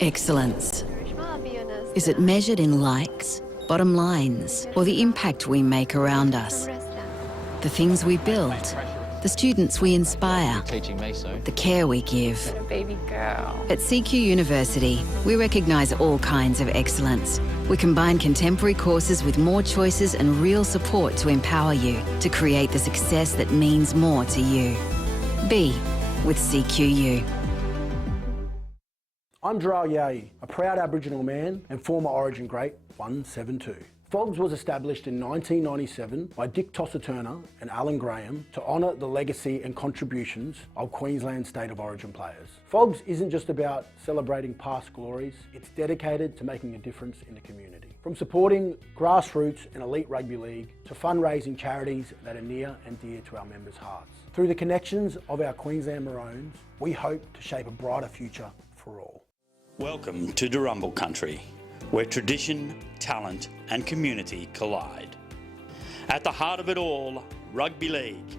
Excellence. Is it measured in likes, bottom lines, or the impact we make around us? The things we build, the students we inspire, the care we give. Baby girl. At CQ University, we recognise all kinds of excellence. We combine contemporary courses with more choices and real support to empower you to create the success that means more to you. Be with CQU. I'm Dral Yayi, a proud Aboriginal man and former Origin great 172. FOGS was established in 1997 by Dick Tosser-Turner and Alan Graham to honour the legacy and contributions of Queensland State of Origin players. FOGS isn't just about celebrating past glories, it's dedicated to making a difference in the community. From supporting grassroots and elite rugby league to fundraising charities that are near and dear to our members' hearts. Through the connections of our Queensland Maroons, we hope to shape a brighter future for all. Welcome to Durumble Country, where tradition, talent and community collide. At the heart of it all, rugby league,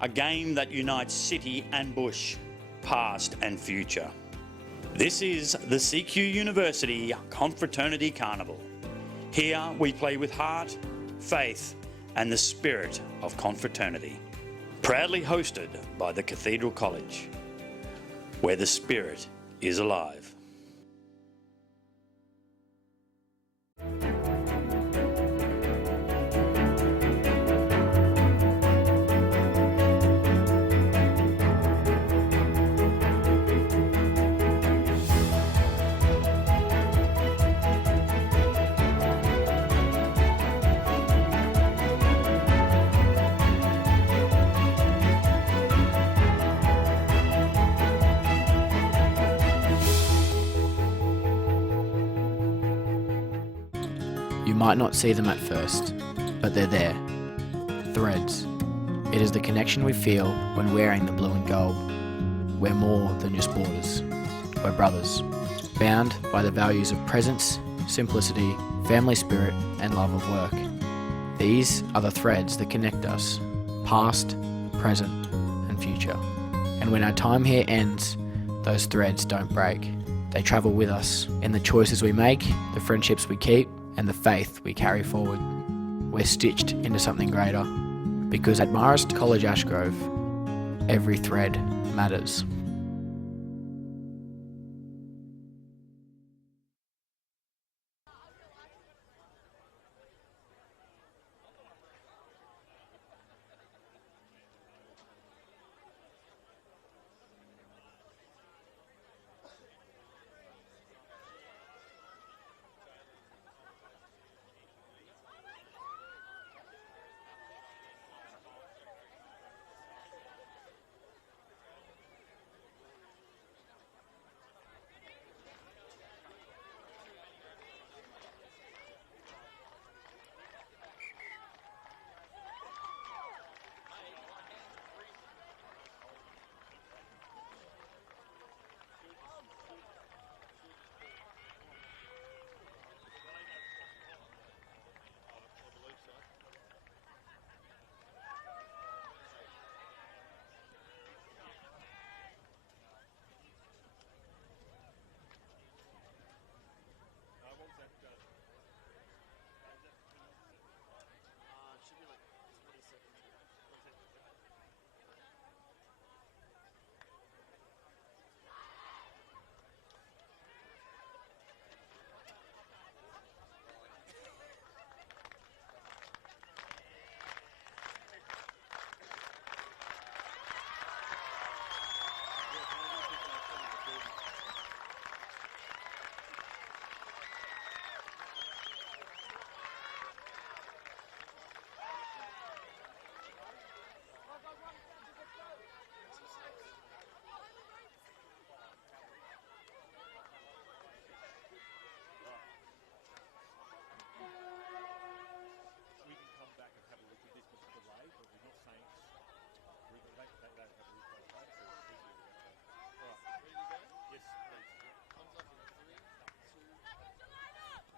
a game that unites city and bush, past and future. This is the CQ University Confraternity Carnival. Here we play with heart, faith and the spirit of confraternity. Proudly hosted by the Cathedral College, where the spirit is alive. You might not see them at first, but they're there. Threads. It is the connection we feel when wearing the blue and gold. We're more than just borders. We're brothers, bound by the values of presence, simplicity, family spirit and love of work. These are the threads that connect us, past, present and future. And when our time here ends, those threads don't break. They travel with us in the choices we make, the friendships we keep, and the faith we carry forward. We're stitched into something greater, because at Marist College Ashgrove, every thread matters.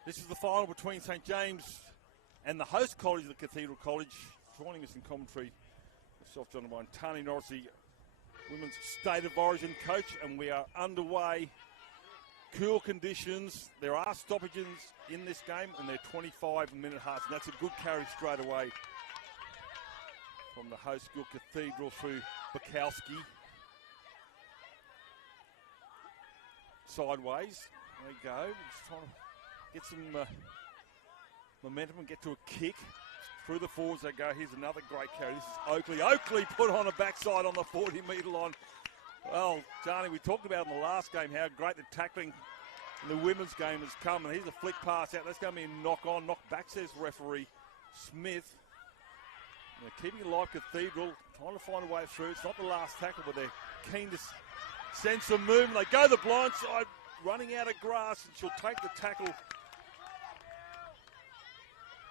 This is the final between St James and the host college, the Cathedral College. Joining us in commentary, myself, John Devine, Tani Norris, the Women's State of Origin coach, and we are underway. cool conditions. There are stoppages in this game, and they're 25-minute halves, and that's a good carry straight away from the host school Cathedral through Bukowski. Sideways. There you go. Just trying to get some momentum and get to a kick. Through the forwards they go. Here's another great carry. This is Oakley. Oakley put on a backside on the 40-metre line. Well, Johnny, we talked about in the last game how great the tackling in the women's game has come. And here's a flick pass out. That's going to be a knock-on. Knock back, says referee Smith. And they're keeping alive Cathedral, trying to find a way through. It's not the last tackle, but they're keen to send some movement. They go the blind side, running out of grass, and she'll take the tackle.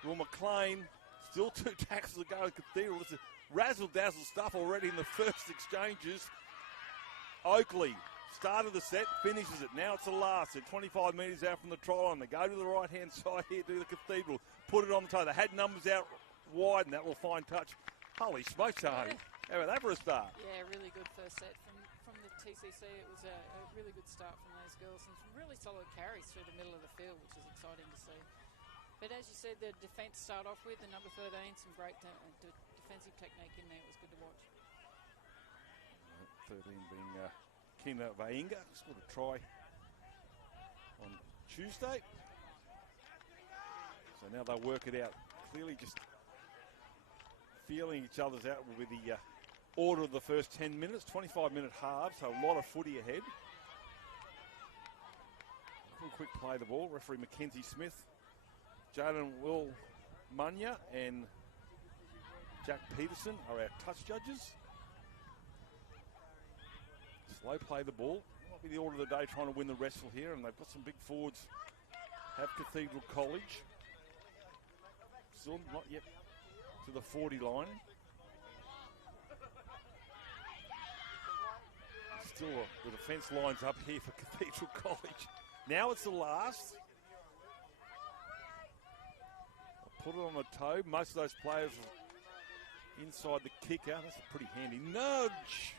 Will McLean, still 2 tackles to go at Cathedral. It's a razzle-dazzle stuff already in the first exchanges. Oakley started the set, finishes it. Now it's the last. They're 25 metres out from the try line. They go to the right-hand side here to the Cathedral. Put it on the toe. They had numbers out wide, and that will find touch. Holy smokes, Hardy. How about that for a start? Yeah, really good first set from the TCC. It was a really good start from those girls, and some really solid carries through the middle of the field, which is exciting to see. But as you said, the defence start off with the number 13, some great defensive technique in there. It was good to watch. 13 being Kina Vainga, scored a try on Tuesday. So now they'll work it out. Clearly just feeling each other's out with the order of the first 10 minutes. 25-minute halves, so a lot of footy ahead. Quick play the ball. Referee Mackenzie Smith, Jaden Will Munya and Jack Peterson are our touch judges. Slow play the ball. Might be the order of the day, trying to win the wrestle here, and they've got some big forwards. Have Cathedral College. Still not yet to the 40 line. Still the defence lines up here for Cathedral College. Now it's the last. I'll put it on the toe. Most of those players are inside the kicker. That's a pretty handy nudge.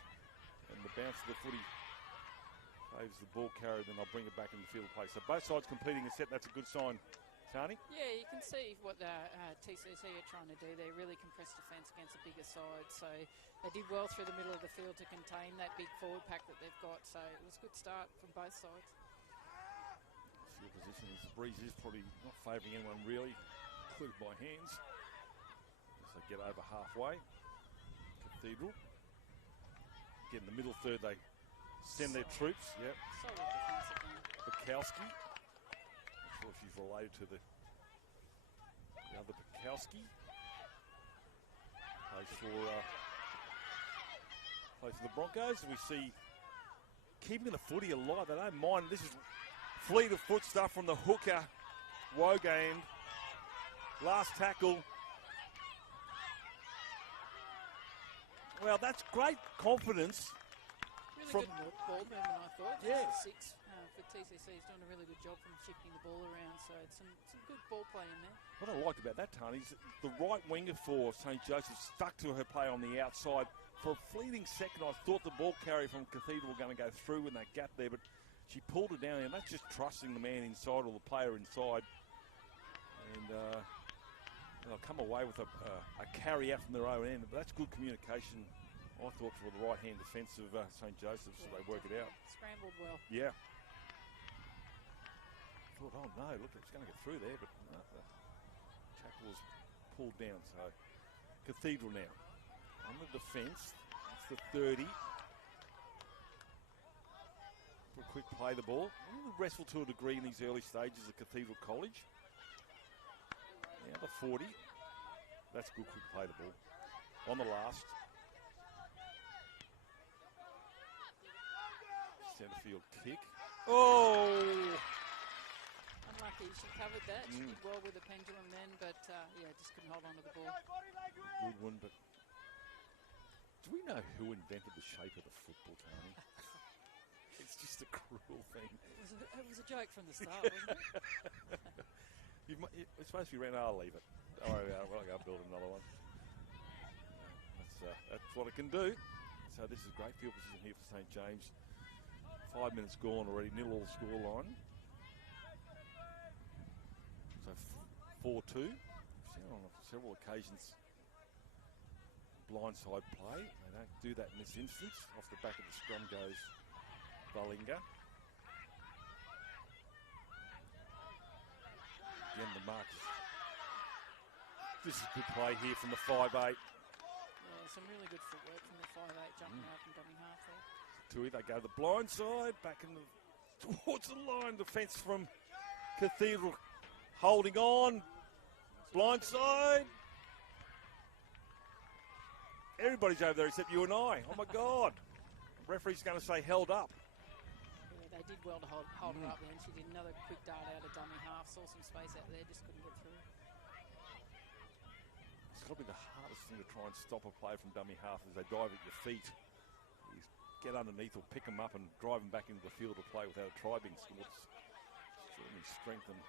And the bounce of the footy saves the ball carrier, then I'll bring it back in the field play. So both sides completing a set. That's a good sign. Tony? Yeah, you can see what the TCC are trying to do. They really compress defence against a bigger side. So they did well through the middle of the field to contain that big forward pack that they've got. So it was a good start from both sides. Field position is the breeze is probably not favouring anyone really, included by hands. As they get over halfway. Cathedral. Again, the middle third, they send their troops. Yep. Solid defence again. Bukowski. Not sure if she's related to the other Bukowski. Plays for the Broncos. We see keeping the footy alive. They don't mind. This is fleet of foot stuff from the hooker, Wogan. Last tackle. Well, that's great confidence. Really From good ball movement, I thought. Yeah. 6 for TCC. He's doing a really good job from shifting the ball around. So it's some good ball play in there. What I liked about that, Tony, is the right winger for St. Joseph stuck to her play on the outside. For a fleeting second, I thought the ball carrier from Cathedral were going to go through in that gap there, but she pulled it down, and that's just trusting the man inside or the player inside. And they'll come away with a carry out from their own end, but that's good communication, I thought, for the right-hand defence of St. Joseph's, so they work it out. Scrambled well. Yeah. Thought, oh no, look, it's going to get through there, but no, the tackle was pulled down. So Cathedral now on the defence. It's the 30. For a quick play the ball. Wrestle to a degree in these early stages of Cathedral College. Now the 40. That's good quick play the ball. On the last. Centre field kick. Oh! Unlucky. She covered that. She did well with the pendulum then, but just couldn't hold on to the ball. Good one, but do we know who invented the shape of the football, Tony? It's just a cruel thing. It was a joke from the start, wasn't it? It's supposed to be around. I'll leave it. Don't worry about it. I'll go build another one. That's what it can do. So this is great field position here for St. James. 5 minutes gone already, 0-all scoreline. So 4-2. We've seen on several occasions blindside play. They don't do that in this instance. Off the back of the scrum goes Bollinger. Again, the mark. This is good play here from the 5'8". Yeah, some really good footwork from the 5'8", jumping out from dummy half there. Tui, they go to the blind side, back in towards the line. Defence from Cathedral holding on. Blind side. Everybody's over there except you and I. Oh my God. The referee's going to say held up. Yeah, they did well to hold her up then. She did another quick dart out of dummy half, saw some space out there, just couldn't get through. It's got to be the hardest thing to try and stop a play from dummy half as they dive at your feet. You get underneath or pick them up and drive them back into the field of play without a try being scored. Certainly strength and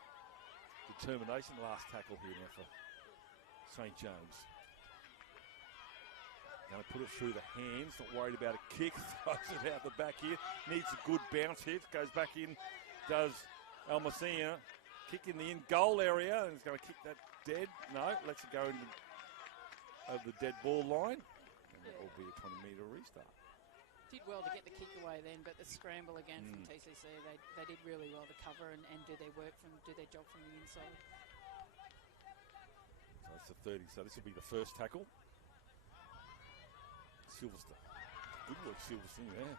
determination. Last tackle here now for St. James. Going to put it through the hands, not worried about a kick. Throws it out the back here. Needs a good bounce hit. Goes back in. Does Almacina. Kick in the in-goal area. And he's going to kick that dead. No, lets it go into over the dead ball line. And that will be a 20-metre restart. Did well to get the kick away then, but the scramble again from TCC, they did really well to cover and do their job from the inside. So it's the 30. So this will be the first tackle. Silverstone. Good work, Silverstone, yeah.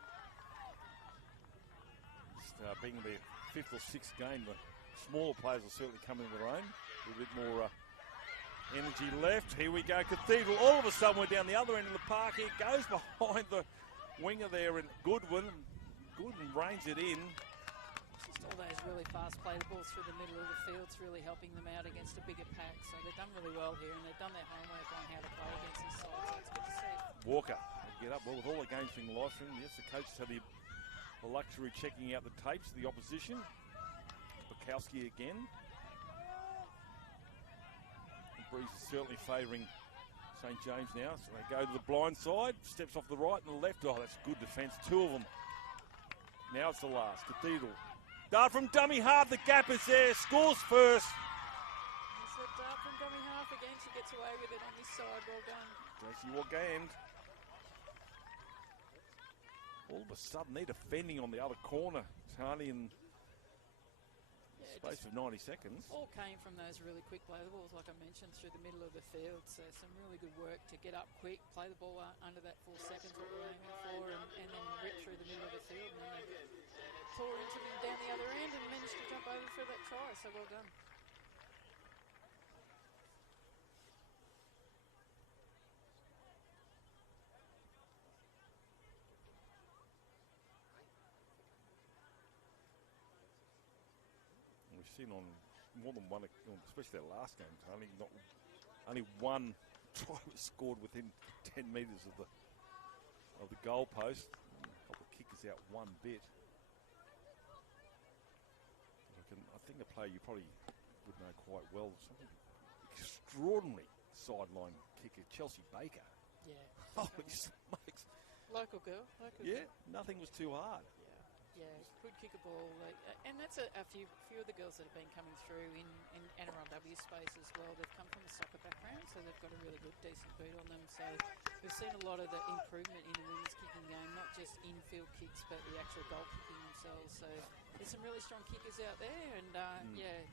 Just, being their 5th or 6th game, the smaller players will certainly come in their own. A little bit more energy left. Here we go, Cathedral. All of a sudden, we're down the other end of the park. It goes behind the winger there, and Goodwin reins it in. Just all those really fast play the balls through the middle of the field. It's really helping them out against a bigger pack. So they've done really well here, and they've done their homework on how to play against this side. So it's good to see. Walker, get up well with all the games being live streamed. Yes, the coaches have the luxury checking out the tapes of the opposition. Bukowski again. Breeze is certainly favouring St. James now. So they go to the blind side, steps off the right and the left. Oh, that's good defence. 2 of them. Now it's the last. Cathedral. Dart from dummy half. The gap is there. Scores first. It's a dart from dummy half again. She gets away with it on this side. Well done. Gracie Wagand. All of a sudden, they're defending on the other corner. Tani in space of 90 seconds. All came from those really quick play the balls, like I mentioned, through the middle of the field. So some really good work to get up quick, play the ball under that 4 seconds, what we're aiming for, and then rip through the middle of the field. And then they tore into them down the other end and managed to jump over for that try. So well done. Seen on more than one, especially their last game, only one try was scored within 10 metres of the goal post. A couple of kickers out one bit. I think a player you probably would know quite well, something extraordinary sideline kicker, Chelsea Baker. Yeah. Holy smokes. Local girl. Yeah, nothing was too hard. Yeah, could kick a ball, and that's a few of the girls that have been coming through in NRLW space as well. They've come from a soccer background, so they've got a really good, decent boot on them. So we've seen a lot of the improvement in the women's kicking game, not just infield kicks, but the actual goal kicking themselves. So there's some really strong kickers out there, and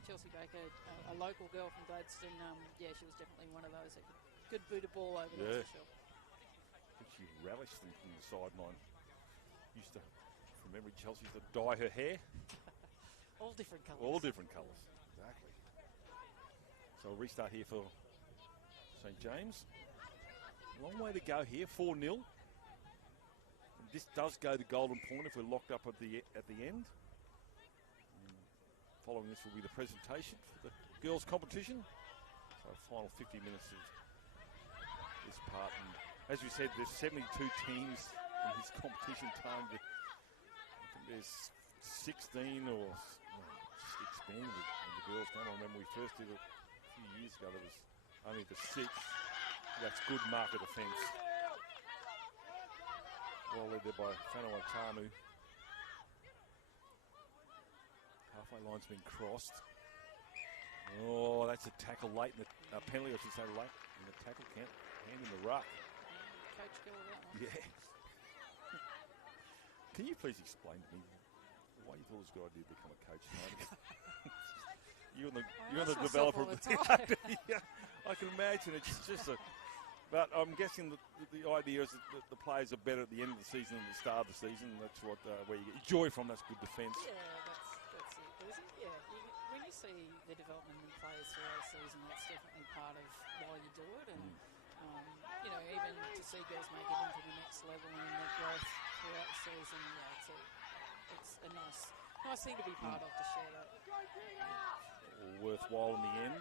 Chelsea Baker, a local girl from Gladstone, she was definitely one of those that could boot a ball over, that's for sure. I think she relished them from the sideline. Used to. Remember, Chelsea used to dye her hair. All different colours. All different colours, exactly. So a restart here for St. James. Long way to go here, 4-0. And this does go to golden point if we're locked up at the end. And following this will be the presentation for the girls' competition. So final 50 minutes of this part. And as we said, there's 72 teams in this competition targeted. There's 16 or 16 when the girls came. I remember we first did it a few years ago. There was only the 6. That's good marker defence. Well led there by Whanau Tamu. Halfway line's been crossed. Oh, that's a tackle late in the penalty, I should say, late in the tackle count. Hand in the ruck. Coach killed that one. Yeah. Can you please explain to me why you thought it was a good idea to become a coach? You're the developer. All the time. Yeah, I can imagine. It's just a. But I'm guessing the idea is that the players are better at the end of the season than the start of the season. That's what where you get joy from. That's good defence. Yeah, that's it. When you see the development in players throughout the season, that's definitely part of why you do it. And even to see girls make it into the next level and their growth throughout the season, it's a nice thing to be part of, to share that. All worthwhile in the end.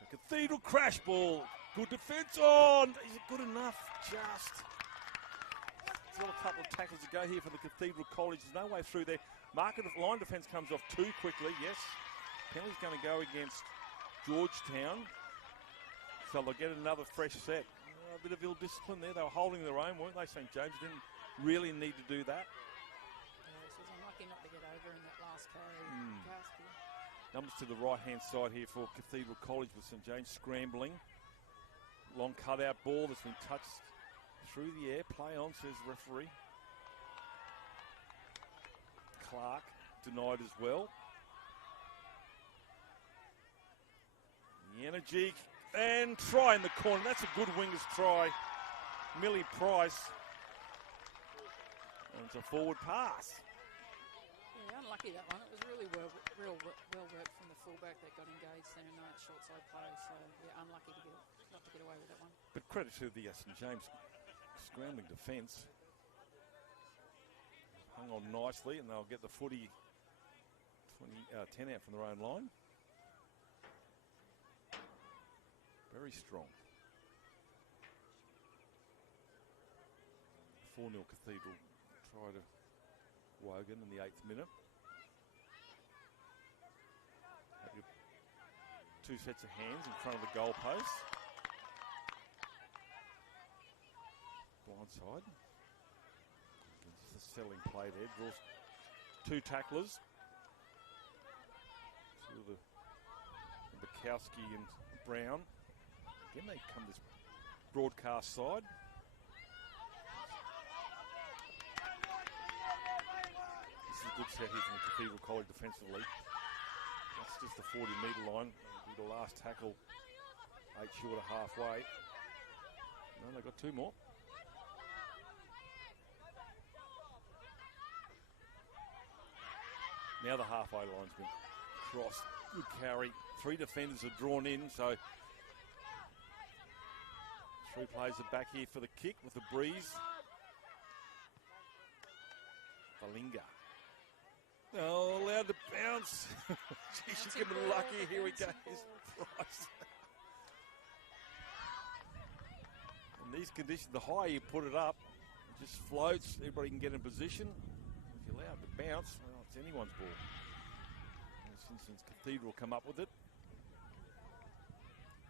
So Cathedral crash ball. Good defence on. Is it good enough? Just. Still a couple of tackles to go here for the Cathedral College. There's no way through there. Market of line defence comes off too quickly. Yes. Penalty's going to go against Georgetown. So they'll get another fresh set. A bit of ill discipline there. They were holding their own, weren't they? St. James didn't really need to do that. She was unlucky not to get over in that last carry. Gaspy. Numbers to the right-hand side here for Cathedral College with St. James scrambling. Long cutout ball that's been touched through the air. Play on, says referee. Clark denied as well. The energy and try in the corner. That's a good wingers try. Millie Price. And it's a forward pass. Yeah, unlucky that one. It was really well worked from the fullback that got engaged there in that short side play. So yeah, unlucky not to get away with that one. But credit to the St. James scrambling defence. Hung on nicely, and they'll get the footy 10 out from their own line. Very strong. 4-0 Cathedral try to Wogan in the 8th minute. Have your two sets of hands in front of the goal post. Blindside. Just a settling play there. Draws two tacklers. Two of the Bukowski and Brown. Again, they come this broadcast side. This is a good set here from the Cathedral College defensively. That's just the 40-metre line. The last tackle, 8 short of halfway. No, they've got two more. Now the halfway line's been crossed. Good carry. 3 defenders are drawn in, so 3 players are back here for the kick with the breeze. Valinga. Oh, allowed to bounce. Gee, she's getting lucky. Here we go. Price. In these conditions, the higher you put it up, it just floats. Everybody can get in position. If you allow it to bounce, well, it's anyone's ball. In this instance, Cathedral come up with it.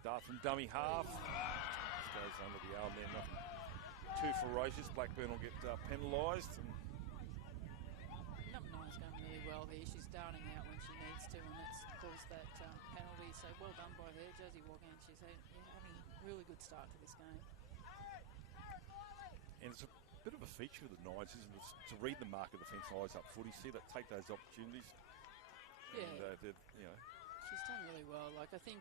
Dart from dummy half. Just goes under the arm there. Nothing too ferocious. Blackburn will get penalised. Number 9's going really well there. She's darting out when she needs to, and that's caused that penalty. So well done by her, Josie Wogan. She's having a really good start to this game. And it's a bit of a feature of the Knights, isn't it? To read the mark of defence, eyes up footy, see that, take those opportunities. Yeah. And, She's done really well. Like, I think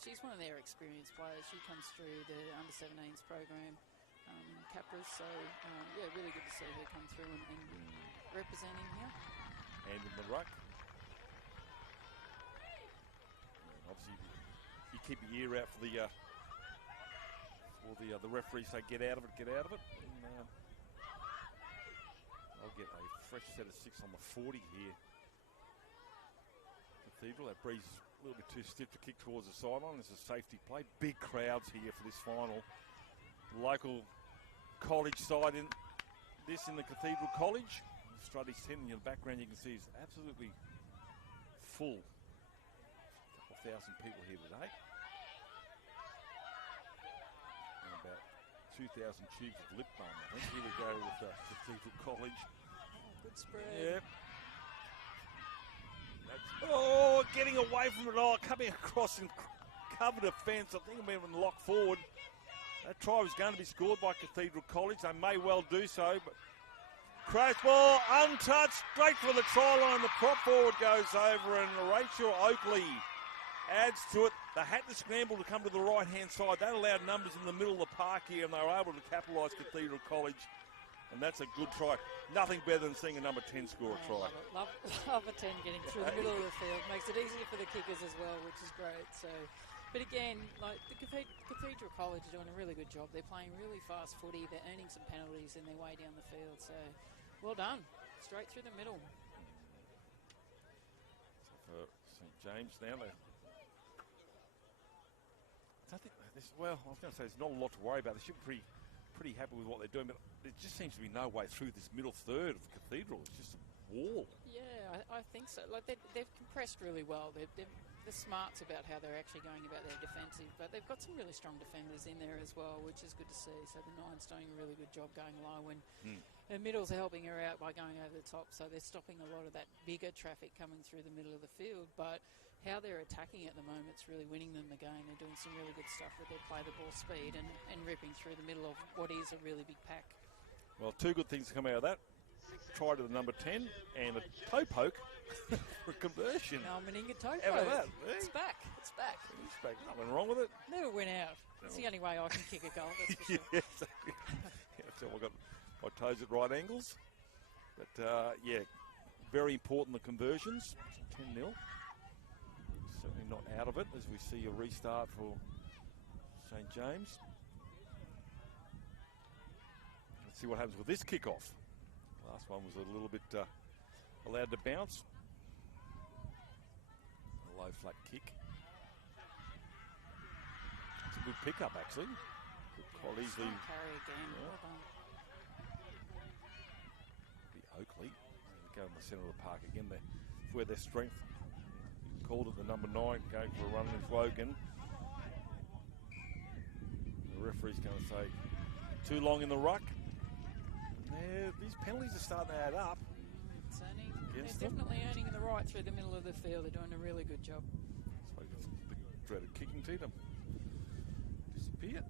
she's one of their experienced players. She comes through the under-17s program, Capras. So, really good to see her come through and representing here. And in the ruck. And obviously, you keep your ear out for the referees say get out of it, get out of it. And, I'll get a fresh set of 6 on the 40 here. Cathedral, that breeze is a little bit too stiff to kick towards the sideline. It's a safety play. Big crowds here for this final. Local college side in this in the Cathedral College. Struddy's 10 in the background you can see is absolutely full. A couple thousand people here today. And about 2,000 tubes of lip balm, I think. Here we go with Cathedral College. Good spread. Yeah. Oh, getting away from it all, coming across and covered a fence. I think it went locked forward. That try was going to be scored by Cathedral College. They may well do so, but crash ball, untouched, straight for the try line. The prop forward goes over, and Rachel Oakley adds to it. They had to scramble to come to the right-hand side. That allowed numbers in the middle of the park here, and they were able to capitalise Cathedral College. And that's a good try. Nothing better than seeing a number 10 score a try. Love a 10 getting through the middle of the field. Makes it easier for the kickers as well, which is great. So, but again, like the Cathedral College are doing a really good job. They're playing really fast footy. They're earning some penalties in their way down the field. So, well done. Straight through the middle. So for St James now, I think well, I was going to say there's not a lot to worry about. They should be pretty happy with what they're doing, but there just seems to be no way through this middle third of Cathedral. It's just a wall. Yeah, I think so. Like they've compressed really well. They're smart about how they're actually going about their defensive, but they've got some really strong defenders in there as well, which is good to see. So the Nine's doing a really good job going low, and her middles are helping her out by going over the top. So they're stopping a lot of that bigger traffic coming through the middle of the field, but how they're attacking at the moment, it's really winning them the game. They're doing some really good stuff with their play the ball speed and ripping through the middle of what is a really big pack. Well, two good things come out of that. Try to the number 10 and a toe poke for conversion. No, Meninga toe poke. How about that? Eh? It's back. It's back. It's back. Nothing wrong with it. Never went out. It's the only way I can kick a goal, that's for sure. Yeah, exactly. So I've got my toes at right angles. But, yeah, very important, the conversions. 10-0. Certainly not out of it as we see a restart for St James. Let's see what happens with this kickoff. Last one was a little bit allowed to bounce. A low flat kick. It's a good pickup actually. Quite easily. Carry again. Yeah. Well done. Be Oakley. They go in the centre of the park again. Where their strength. Called it the number 9, going for a run with Wogan. The referee's going to say too long in the ruck. Yeah, these penalties are starting to add up. They're definitely earning the right through the middle of the field. They're doing a really good job. So the dreaded kicking to them. Disappear.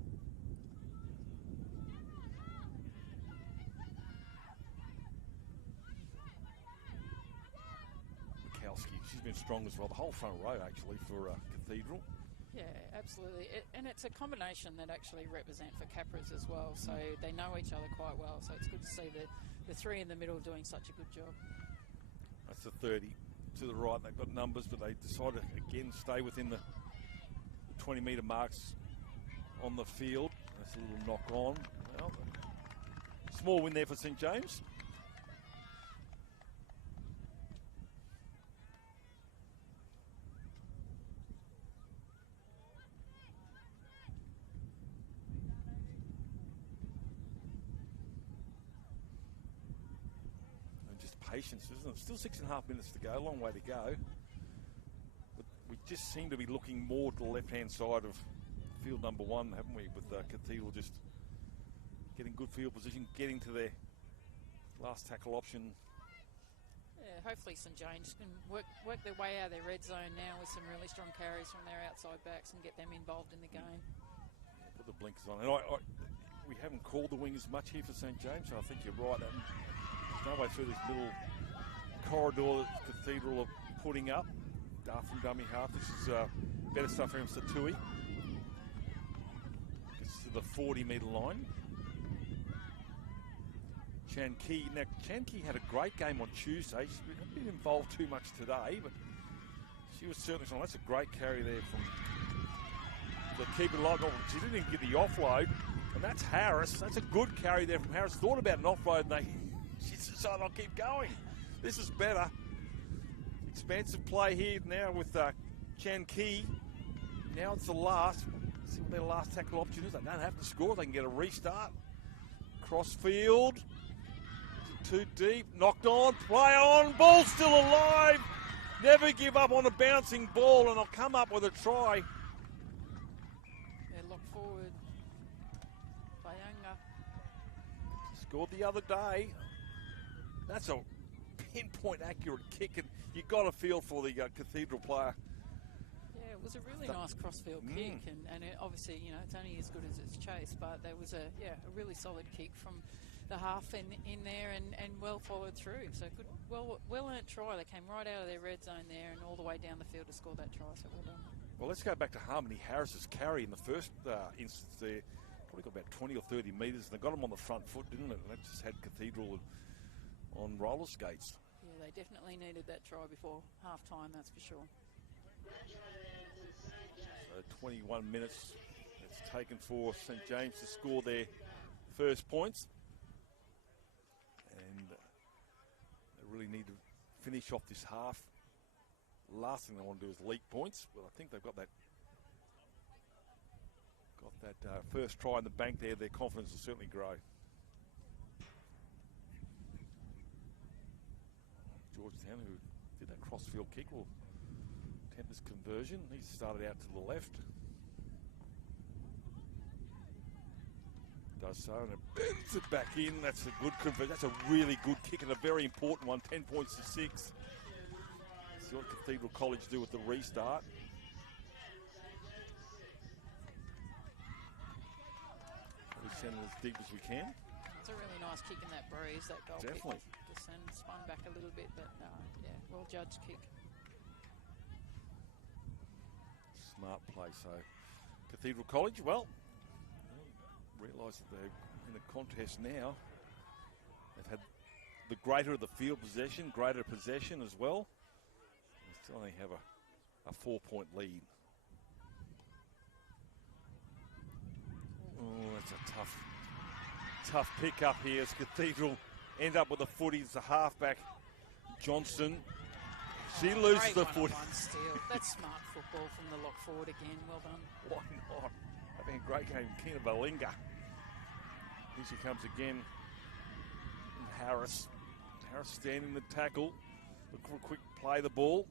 She's been strong as well. The whole front row actually for Cathedral. Yeah, absolutely. And it's a combination that actually represent for Capras as well. So they know each other quite well. So it's good to see the three in the middle doing such a good job. That's the 30 to the right. They've got numbers, but they decided again stay within the 20-metre marks on the field. That's a little knock on. Well, small win there for St James. Patience, isn't it? Still 6.5 minutes to go, a long way to go. But we just seem to be looking more to the left-hand side of field number 1, haven't we? With Cathedral just getting good field position, getting to their last tackle option. Yeah, hopefully St James can work their way out of their red zone now with some really strong carries from their outside backs and get them involved in the game. Yeah, put the blinkers on. And we haven't called the wingers much here for St James, so I think you're right. No way through this little corridor that Cathedral are putting up. From dummy half. This is better stuff from Satui. Gets to the 40-metre line. Chan Key. Now, Chan Key had a great game on Tuesday. She's not been involved too much today, but she was certainly strong. That's a great carry there from the keeper. She didn't even get the offload, and that's Harris. That's a good carry there from Harris. Thought about an offload, and she decided, I'll keep going. This is better. Expansive play here now with Chan Key. Now it's the last. Let's see what their last tackle option is. They don't have to score. They can get a restart. Cross field. Too deep. Knocked on. Play on. Ball still alive. Never give up on a bouncing ball, and they'll come up with a try. They're locked forward. Bayanga. Scored the other day. That's a pinpoint accurate kick, and you got a feel for the Cathedral player. Yeah, it was a really nice crossfield kick, and it, obviously, you know, it's only as good as its chase, but there was a really solid kick from the half in there, and well followed through. So good, well earned try. They came right out of their red zone there and all the way down the field to score that try. So well done. Well, let's go back to Harmony Harris's carry in the first instance there. Probably got about 20 or 30 metres, and they got him on the front foot, didn't it? And that just had Cathedral on roller skates. Yeah, they definitely needed that try before half-time, that's for sure. So 21 minutes it's taken for St James to score their first points. And they really need to finish off this half. Last thing they want to do is leak points, but I think they've got that first try in the bank there. Their confidence will certainly grow. Georgetown, who did that crossfield kick, will attempt this conversion. He started out to the left. Does so, and it bends it back in. That's a good conversion. That's a really good kick and a very important one. 10 points to 6. See what Cathedral College do with the restart. We send it as deep as we can. It's a really nice kick in that breeze, that goal Definitely. kick. Just spun back a little bit, but yeah, well judged kick. Smart play. So Cathedral College, well, realise that they're in a contest now. They've had the greater of the field possession, greater possession as well. They still only have a 4-point lead. Oh, that's a tough pick up here as Cathedral end up with the footy. It's the halfback, Johnston. She loses the footy. Steal. That's smart football from the lock forward again. Well done. Why not? Having a great game, Kina Balinga. Here she comes again. And Harris standing the tackle. Look for a quick play the ball.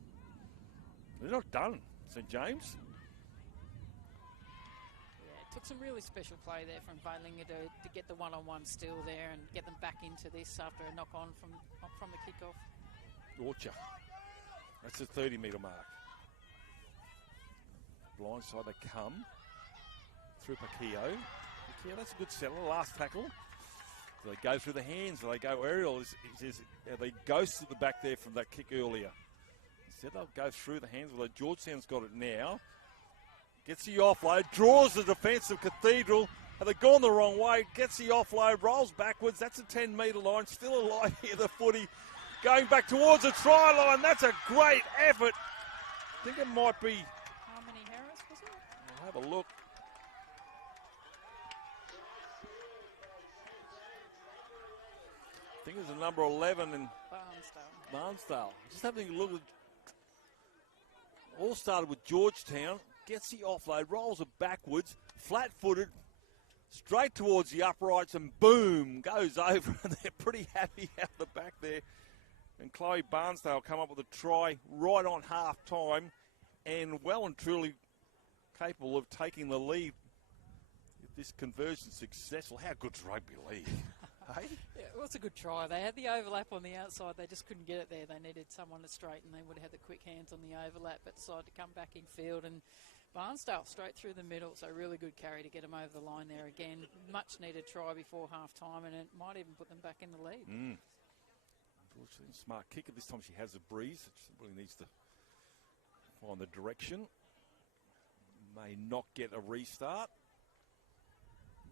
They're not done, St James. Took some really special play there from Balinga to get the one-on-one still there and get them back into this after a knock-on from the kickoff. Orchard. That's a 30-metre mark. Blindside they come. Through Paquillo. Paquillo, that's a good settler. Last tackle. Do they go through the hands? Do they go aerial? They ghost at the back there from that kick earlier. Instead they'll go through the hands. Although Georgetown's got it now. Gets the offload, draws the defence of Cathedral. Have they gone the wrong way? Gets the offload, rolls backwards. That's a 10-metre line. Still alive here, the footy. Going back towards the try line. That's a great effort. I think it might be... Harmony Harris, was it? I'll have a look. I think it was the number 11 in Barnsdale. Just having a look at... All started with Georgetown. Gets the offload, rolls it backwards, flat-footed, straight towards the uprights, and boom, goes over. And they're pretty happy out the back there. And Chloe Barnsdale come up with a try right on half-time, and well and truly capable of taking the lead. If this conversion's successful, how good's rugby league? Hey? Yeah, well, it's a good try. They had the overlap on the outside. They just couldn't get it there. They needed someone to straighten. They would have had the quick hands on the overlap, but decided to come back in field. And Barnsdale straight through the middle. So really good carry to get them over the line there again. Much needed try before half time, and it might even put them back in the lead. Unfortunately, smart kicker. This time she has a breeze. She really needs to find the direction. May not get a restart.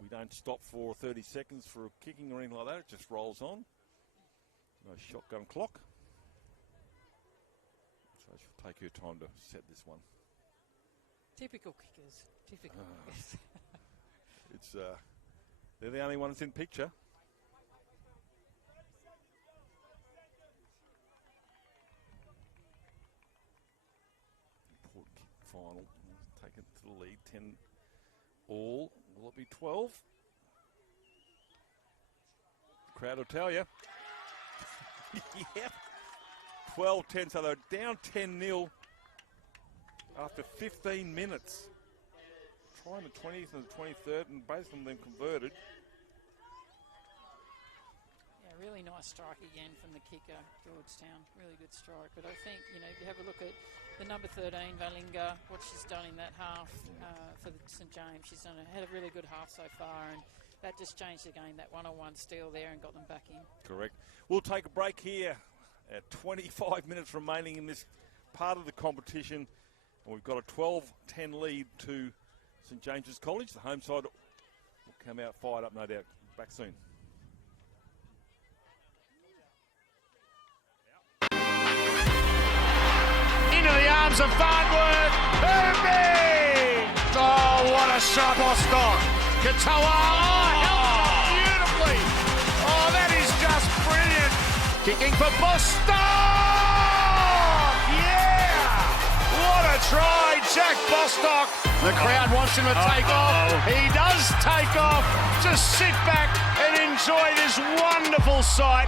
We don't stop for 30 seconds for a kicking or anything like that. It just rolls on. No shotgun clock. So she'll take her time to set this one. Typical kickers. Typical kickers. It's they're the only ones in picture. Important kick final. Taken to the lead. 10 all. Will it be 12? The crowd will tell you. Yep. 12-10, so they're down 10-0 after 15 minutes. Trying the 20th and the 23rd, and both of them converted. Yeah, really nice strike again from the kicker, Georgetown. Really good strike. But I think, you know, if you have a look at the number 13, Valinga, what she's done in that half for the St James, she's had a really good half so far, and that just changed the game, that one-on-one steal there, and got them back in. Correct. We'll take a break here at 25 minutes remaining in this part of the competition. And we've got a 12-10 lead to St James's College. The home side will come out fired up, no doubt. Back soon. Into the arms of Farnworth. Booming! Oh, what a shot, Bostock. Katoa, held beautifully. Oh, that is just brilliant. Kicking for Bostock! Yeah! What a try, Jack Bostock. The crowd wants him to take off. He does take off. Just sit back and enjoy this wonderful sight.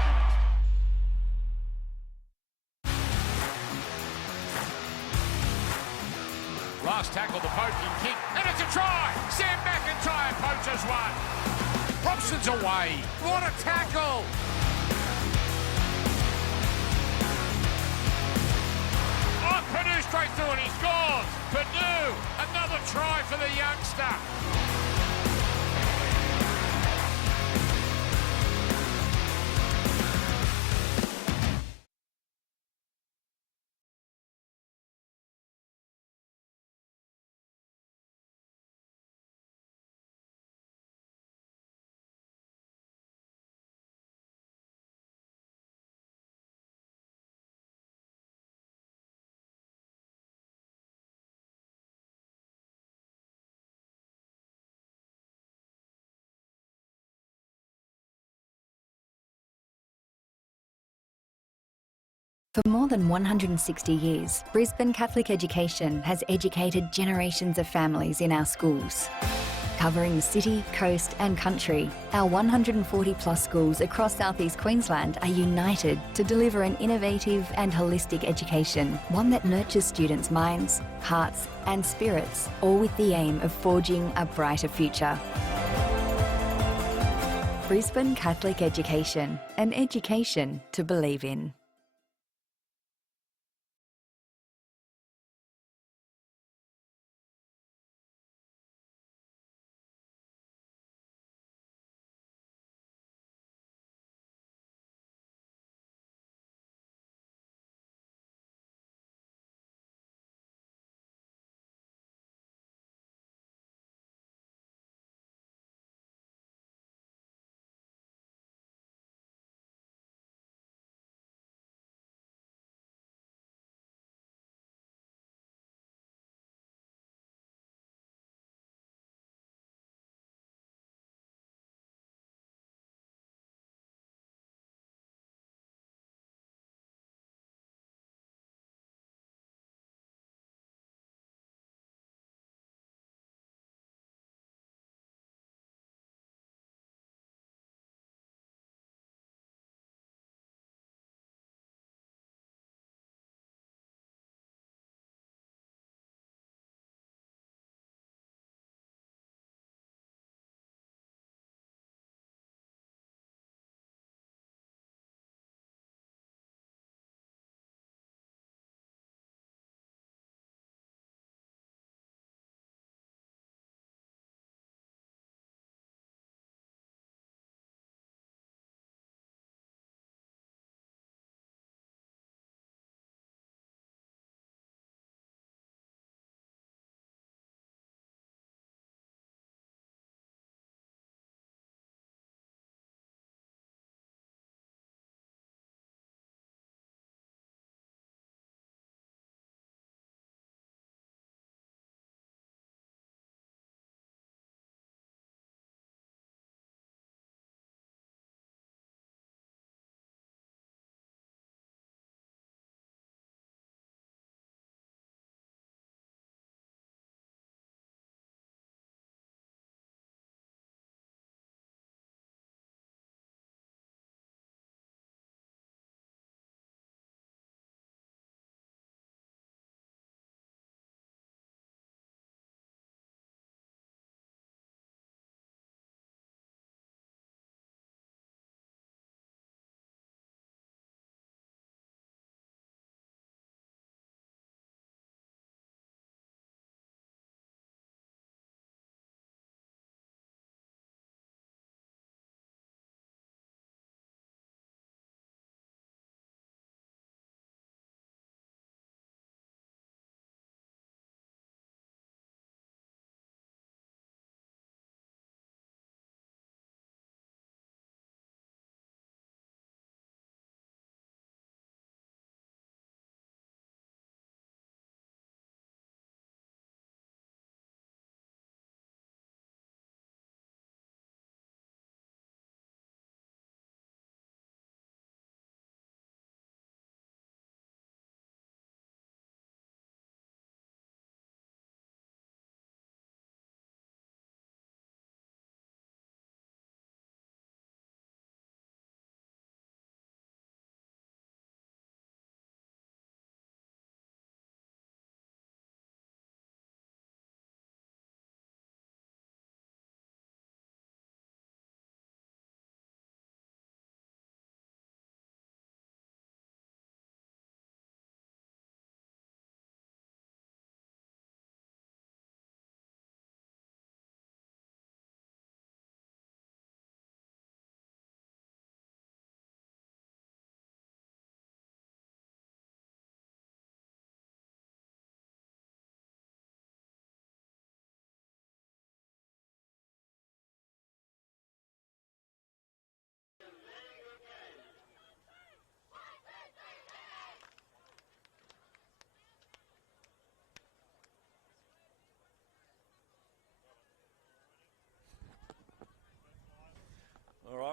Last tackle, the poking kick, and it's a try. Sam McIntyre poaches one. Robson's away. What a tackle. Oh, Purdue straight through and he scores. Purdue, another try for the youngster. For more than 160 years, Brisbane Catholic Education has educated generations of families in our schools. Covering the city, coast and country, our 140 plus schools across southeast Queensland are united to deliver an innovative and holistic education, one that nurtures students' minds, hearts and spirits, all with the aim of forging a brighter future. Brisbane Catholic Education, an education to believe in.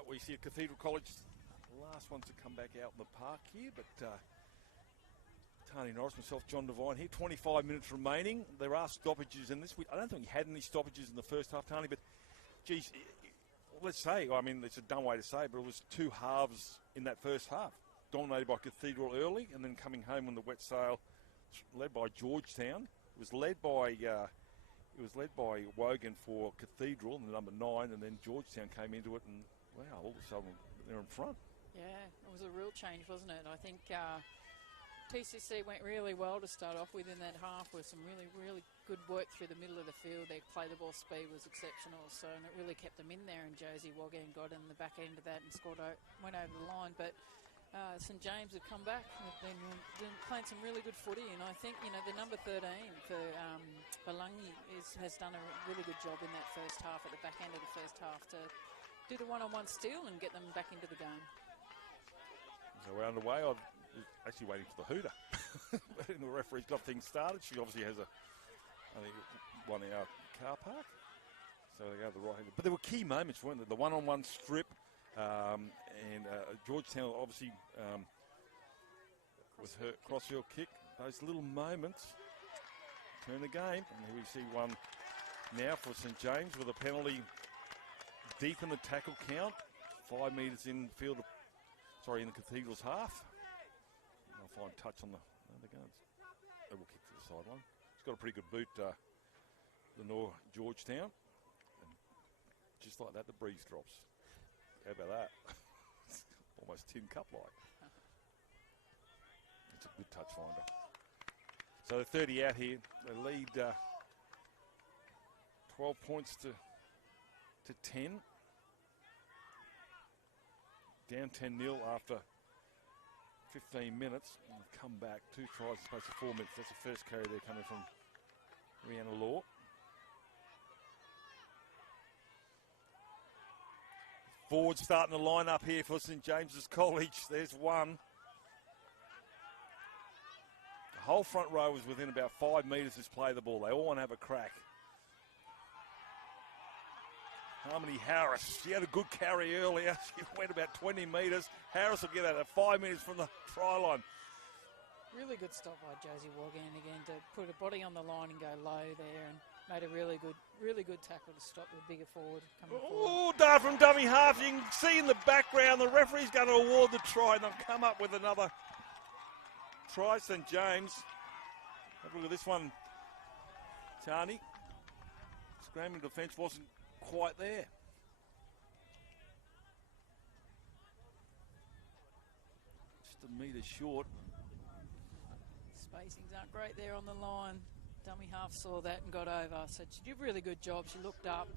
we see a Cathedral College, the last ones to come back out in the park here, but Tani Norris, myself, John Devine here, 25 minutes remaining. There are stoppages in this. I don't think we had any stoppages in the first half, Tani, but geez, let's say, I mean, it's a dumb way to say, but it was two halves in that first half, dominated by Cathedral early, and then coming home on the wet sail, led by Georgetown. It was led by Wogan for Cathedral, the number 9, and then Georgetown came into it, and wow, all of a sudden they're in front. Yeah, it was a real change, wasn't it? I think TCC went really well to start off with in that half with some really, really good work through the middle of the field. Their play the ball speed was exceptional, and it really kept them in there, and Josie Wogan got in the back end of that and went over the line. But St James have come back. They've been playing some really good footy, and I think, you know, the number 13 for Balangi has done a really good job in that first half, at the back end of the first half, to do the one-on-one steal and get them back into the game. So we're underway. I was actually waiting for the hooter. The referee's got things started. She obviously has I think, 1 hour car park. So they go to the right hand. But there were key moments, weren't there? The one-on-one strip, and Georgetown obviously with her crossfield kick. Those little moments turn the game. And here we see one now for St James with a penalty deep in the tackle count. 5 metres in field, in the Cathedral's half. I'll find touch on the guns. They will kick to the sideline. It's got a pretty good boot, Lenore Georgetown. And just like that, the breeze drops. How about that? Almost tin cup like. It's a good touch finder. So the 30 out here. They lead 12 points to 10. Down 10-0 after 15 minutes. And come back. 2 tries in space of 4 minutes. That's the first carry there coming from Rihanna Law. Forward starting the line up here for St James's College. There's one. The whole front row is within about 5 metres to play the ball. They all want to have a crack. Harmony Harris, she had a good carry earlier. She went about 20 metres. Harris will get out at 5 minutes from the try line. Really good stop by Josie Wogan again to put a body on the line and go low there, and made a really good tackle to stop the bigger forward coming forward. Oh, dart from dummy half. You can see in the background the referee's going to award the try, and they'll come up with another try. St James. Have a look at this one, Tani. Scrambling defence wasn't quite there. Just a metre short. Spacings aren't great there on the line. Dummy half saw that and got over. So she did a really good job. She looked up,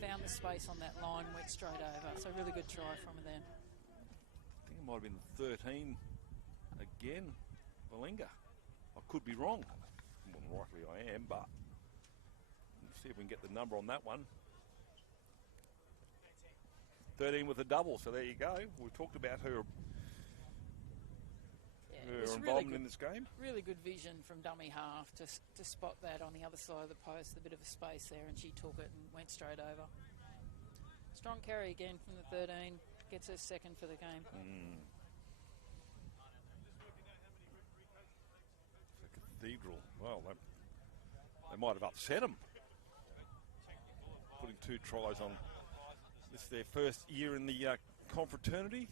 found the space on that line, went straight over. So really good try from her then. I think it might have been 13 again, Valinga. I could be wrong. More than likely I am, but let's see if we can get the number on that one. 13 with a double, so there you go. We talked about her involvement in this game. Really good vision from dummy half to spot that on the other side of the post, a bit of a space there, and she took it and went straight over. Strong carry again from the 13, gets her second for the game. For Cathedral, well, they might have upset them. Putting 2 tries on. This is their first year in the Confraternity.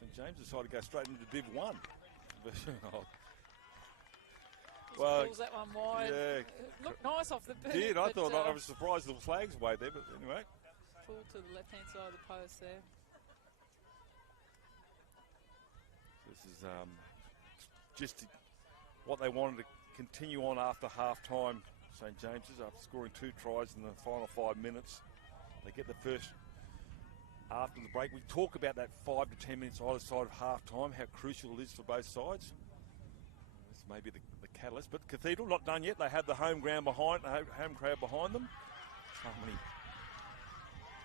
St James decided to go straight into Div 1. Well, pulls that one wide. Yeah. It looked nice off the boot. Did. I thought I was surprised the flags waved there, but anyway. Pulled to the left-hand side of the post there. This is just what they wanted to continue on after half-time, St James's, after scoring 2 tries in the final 5 minutes. They get the first after the break. We talk about that 5 to 10 minutes either side of half-time, how crucial it is for both sides. This may be the catalyst, but Cathedral not done yet. They have the home crowd behind them. Harmony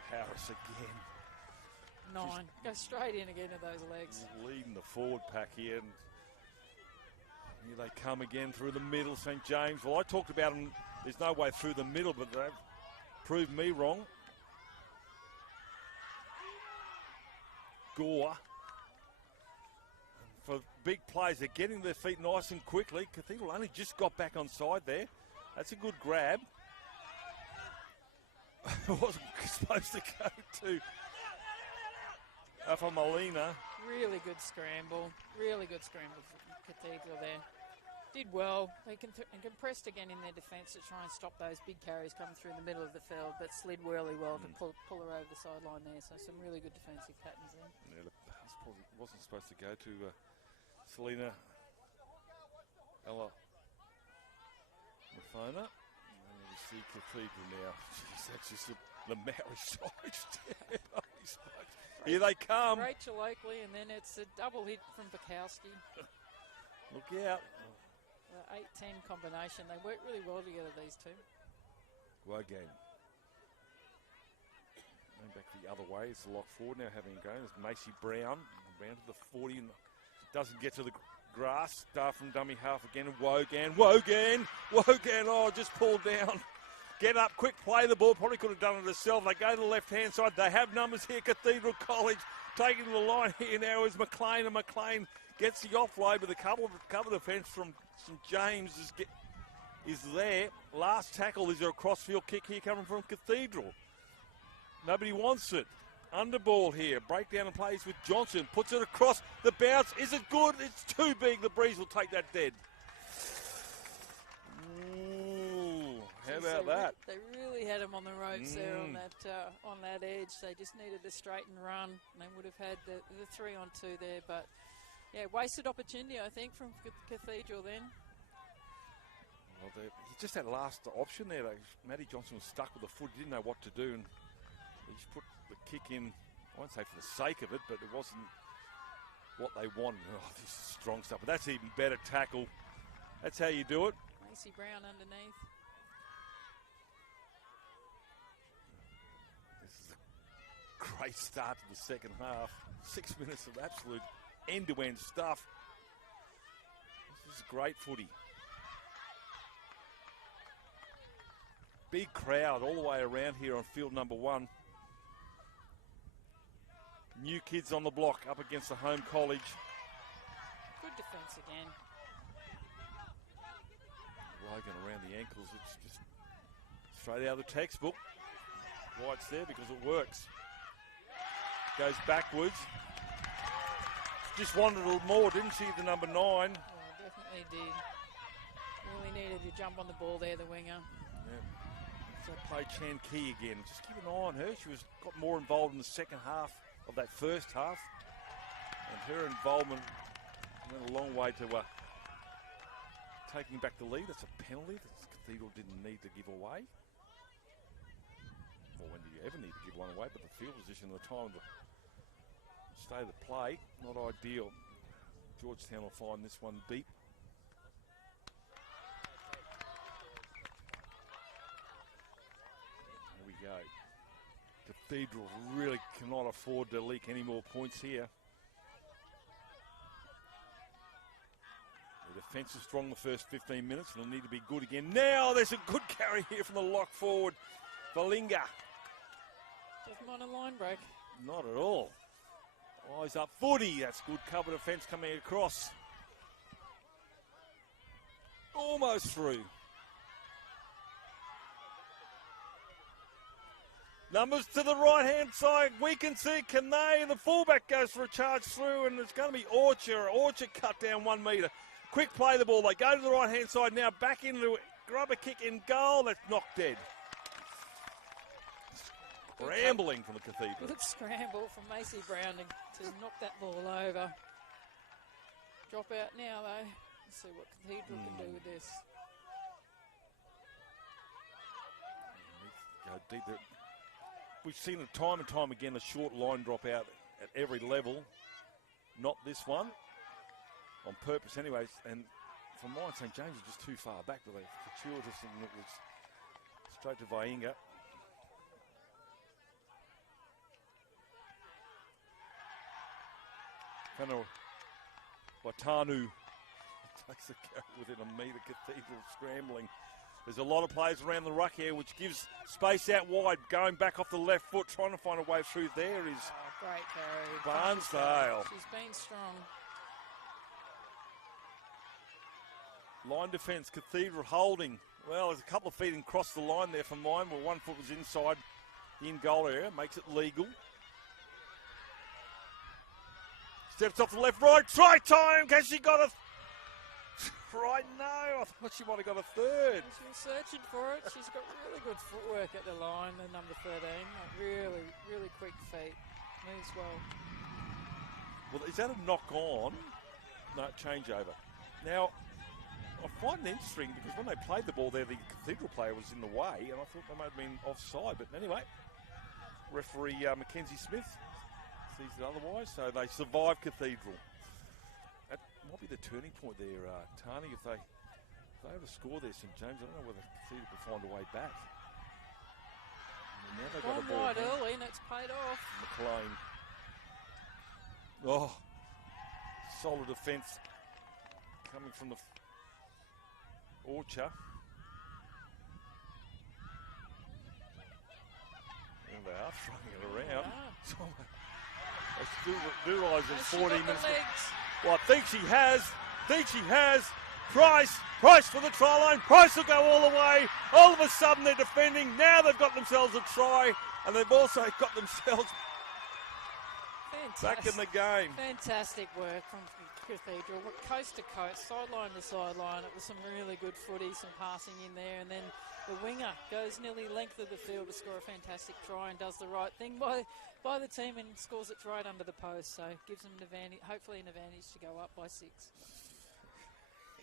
Harris again. 9. Go straight in again to those legs. Leading the forward pack here. And here they come again through the middle, St James. Well, I talked about them. There's no way through the middle, but they've proved me wrong. score. For big plays, they're getting their feet nice and quickly. Cathedral only just got back on side there. That's a good grab. It wasn't supposed to go to Alpha Molina. Really good scramble. Really good scramble for Cathedral there. Did well. They compressed again in their defence to try and stop those big carries coming through the middle of the field, but slid really well to pull her over the sideline there. So some really good defensive patterns there. Yeah, the pass probably wasn't supposed to go to Selena Ella Mafona. And you see Cathedral now. Jeez, that's just the Maori side. Here they come. Rachel Oakley, and then it's a double hit from Bukowski. Look out. The 8-10 combination. They work really well together, these two. Wogan. Going back the other way. It's the lock forward now having a go. There's Macy Brown. Around to the 40 and doesn't get to the grass. Start from dummy half again. Wogan. Oh, just pulled down. Get up, quick play the ball. Probably could have done it herself. They go to the left-hand side. They have numbers here. Cathedral College taking to the line here now is McLean. And McLean gets the offload with a cover defence from St James is there. Last tackle is a crossfield kick here coming from Cathedral. Nobody wants it. Underball here. Breakdown and plays with Johnson. Puts it across. The bounce. Is it good? It's too big. The breeze will take that dead. How about that? They really had him on the ropes there on that edge. They just needed a straight and run, and they would have had the 3-on-2 there. But yeah, wasted opportunity, I think, from Cathedral then. Well, he just had last option there. Matty Johnson was stuck with the foot. He didn't know what to do, and they just put the kick in. I won't say for the sake of it, but it wasn't what they wanted. Oh, this is strong stuff. But that's even better tackle. That's how you do it. Macy Brown underneath. Great start to the second half. 6 minutes of absolute end-to-end stuff. This is great footy. Big crowd all the way around here on field number 1. New kids on the block up against the home college. Good defence again. Logan around the ankles. It's just straight out of the textbook. Why it's there, because it works. Goes backwards. Just wanted a little more, didn't she, the number 9? Oh, definitely did. Really needed to jump on the ball there, the winger. Yeah. So play Chan Key again. Just keep an eye on her. She got more involved in the second half of that first half. And her involvement went a long way to taking back the lead. That's a penalty that Cathedral didn't need to give away. Well, when do you ever need to give one away? But the field position at the time of the state of the play, not ideal. Georgetown will find this one deep. There we go. Cathedral really cannot afford to leak any more points here. The defence is strong the first 15 minutes, and they'll need to be good again. Now there's a good carry here from the lock forward, Valinga. Doesn't mind a line break. Not at all. Eyes up footy. That's good cover defence coming across. Almost through. Numbers to the right-hand side. We can see Canay. The fullback goes for a charge through, and it's going to be Orchard. Orchard cut down 1 metre. Quick play the ball. They go to the right-hand side now. Back into it. Grab a kick in goal. That's knocked dead. Scrambling from the Cathedral. Good scramble from Macy Brown to knock that ball over. Drop out now, though. Let's see what Cathedral can do with this. Go deep there. We've seen it time and time again, a short line drop out at every level. Not this one. On purpose anyways. And from mine, St James is just too far back. They fortuitous, and it was straight to Vainga. Whānau Watanu takes the carry within a metre. Cathedral scrambling. There's a lot of players around the ruck here, which gives space out wide. Going back off the left foot, trying to find a way through there is Great carry. Barnsdale. She's been strong. Line defence, Cathedral holding. Well, there's a couple of feet and crossed the line there from mine where 1 foot was inside the in-goal area. Makes it legal. Steps off the left, right. Try time. Has she got a... Right, no. I thought she might have got a third. She was searching for it. She's got really good footwork at the line, the number 13. Like really, really quick feet. Moves well. Well, is that a knock on? No, changeover. Now, I find it interesting because when they played the ball there, the Cathedral player was in the way, and I thought they might have been offside. But anyway, referee Mackenzie Smith sees it otherwise, so they survive Cathedral. That might be the turning point there, Tani. If they have a score there, St James, I don't know whether Cathedral can find a way back. And now they've got a ball wide early, and it's paid off. McLean. Oh, solid defence coming from the Orchard. And they are throwing it around. They still do realise there's 14 minutes. Well, I think she has. Price for the try line. Price will go all the way. All of a sudden they're defending. Now they've got themselves a try, and they've also got themselves back in the game. Fantastic work from Cathedral, coast to coast, sideline to sideline. It was some really good footy, some passing in there, and then the winger goes nearly length of the field to score a fantastic try and does the right thing by the team and scores it right under the post. So gives them an advantage, hopefully an advantage to go up by 6.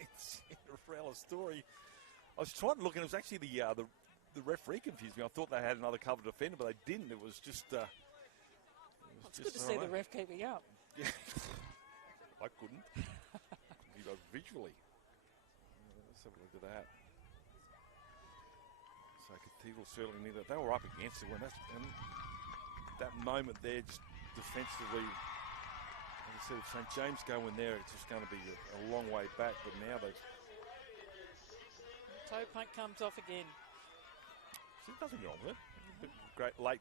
It's a Cinderella story. I was trying to look, and it was actually the referee confused me. I thought they had another cover defender, but they didn't. It was just. It's good to see the ref keeping up. Yeah. I couldn't. You know, visually. Let's have a look at that. So Cathedral certainly knew that they were up against it when and that moment there, just defensively. As I said, if St James go in there, it's just going to be a long way back. But now they. Toe punt comes off again. See, nothing wrong with it.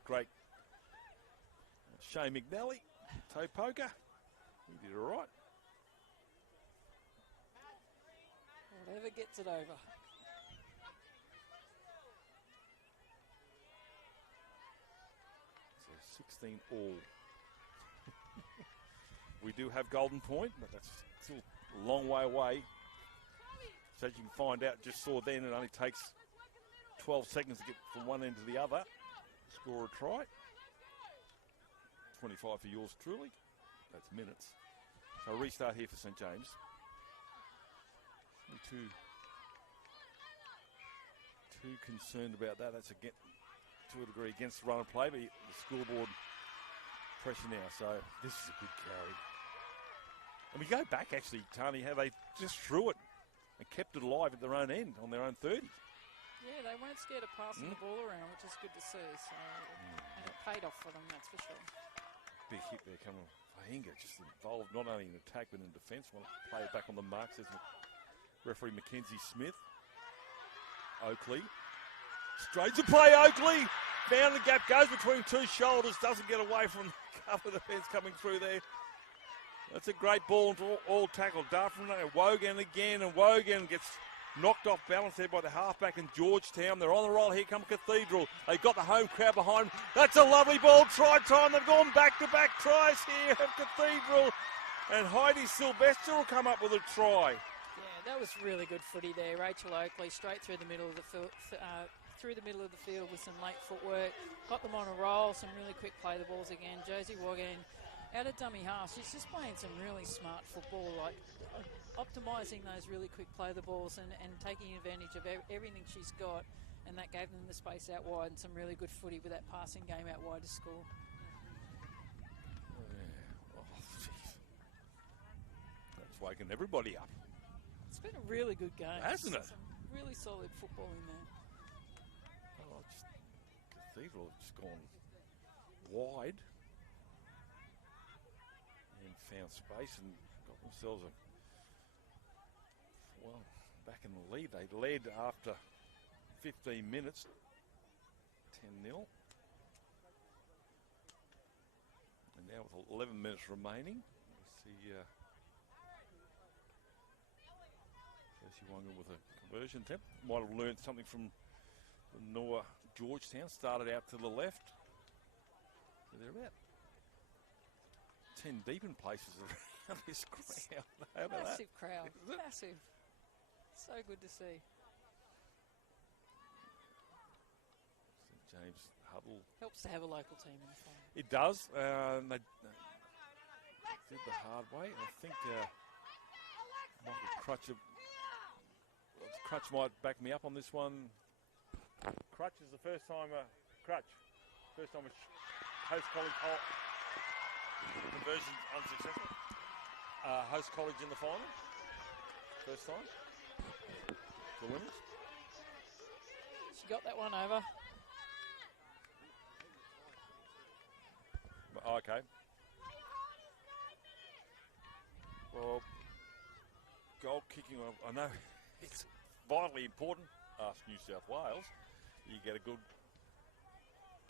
Great. Shane McNally, toe poker. He did all right. Whatever gets it over. So 16 all. We do have Golden Point, but that's still a long way away. So as you can find out, just saw then, it only takes 12 seconds to get from one end to the other. Score a try. 25 for yours truly. That's minutes. So a restart here for St James. Too concerned about that. That's to a degree against the run of play, but the scoreboard pressure now. So this is a good carry. And we go back actually, Tani, how they just threw it and kept it alive at their own end on their own 30. Yeah, they weren't scared of passing the ball around, which is good to see. So and it paid off for them, that's for sure. Big hit there coming from Fahinga, just involved not only in attack but in defence. Want to play it back on the mark, says referee Mackenzie Smith. Oakley. Straight to play, Oakley. Found the gap, goes between two shoulders, doesn't get away from the cover defence coming through there. That's a great ball into all tackle. Duffin and Wogan again, and Wogan gets knocked off balance there by the halfback in Georgetown. They're on the roll. Here come Cathedral. They got the home crowd behind them. That's a lovely ball. Try time. They've gone back-to-back tries here at Cathedral. And Heidi Sylvester will come up with a try. Yeah, that was really good footy there. Rachel Oakley straight through the middle of the field, with some late footwork. Got them on a roll. Some really quick play the balls again. Josie Wogan out of dummy half. She's just playing some really smart football, like optimising those really quick play the balls and taking advantage of everything she's got, and that gave them the space out wide and some really good footy with that passing game out wide to score. That's waking everybody up. It's been a really good game. Hasn't it? Some really solid football in there. Cathedral has just gone wide and found space and got themselves back in the lead. They led after 15 minutes, 10-0. And with 11 minutes remaining. We see Josie Wonga with a conversion attempt. Might have learned something from the Noah Georgetown. Started out to the left. So they're about 10 deep in places around this crowd. How about Massive that? crowd. Massive. So good to see. St James Huddle. Helps to have a local team in the final. It does. They did the hard way. I think Michael Crutch might back me up on this one. Crutch is the first time. First time a host college. Conversion unsuccessful. Host college in the final. First time. The winners. She got that one over. Okay. Well, goal kicking, I know it's vitally important. Ask New South Wales. You get a good